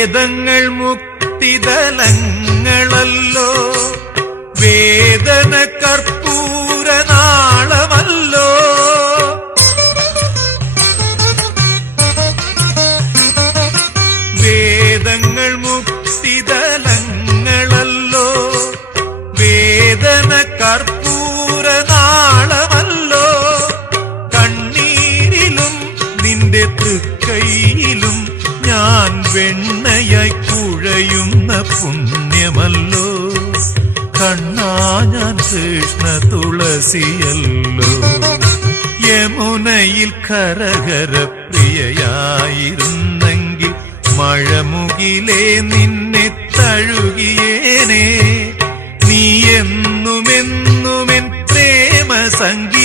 വേദങ്ങൾ മുക്തിതലങ്ങളല്ലോ, വേദന കർപ്പൂരനാളമല്ലോ. വേദങ്ങൾ മുക്തിതലങ്ങളല്ലോ, വേദന കർപ്പൂരനാളമല്ലോ. കണ്ണീരിലും നിന്റെ തൃക്കൈയിലും ഞാൻ വെണ്ണയായി കുഴയുന്ന പുണ്യമല്ലോ. കണ്ണാ ഞാൻ കൃഷ്ണ തുളസിയല്ലോ. യമുനയിൽ കരകര പ്രിയയായിരുന്നെങ്കിൽ മഴമുകിലേ നിന്നെ തഴുകിയേനെ. നീ എന്നുമെന്നുമെൻ പ്രേമ സംഗീത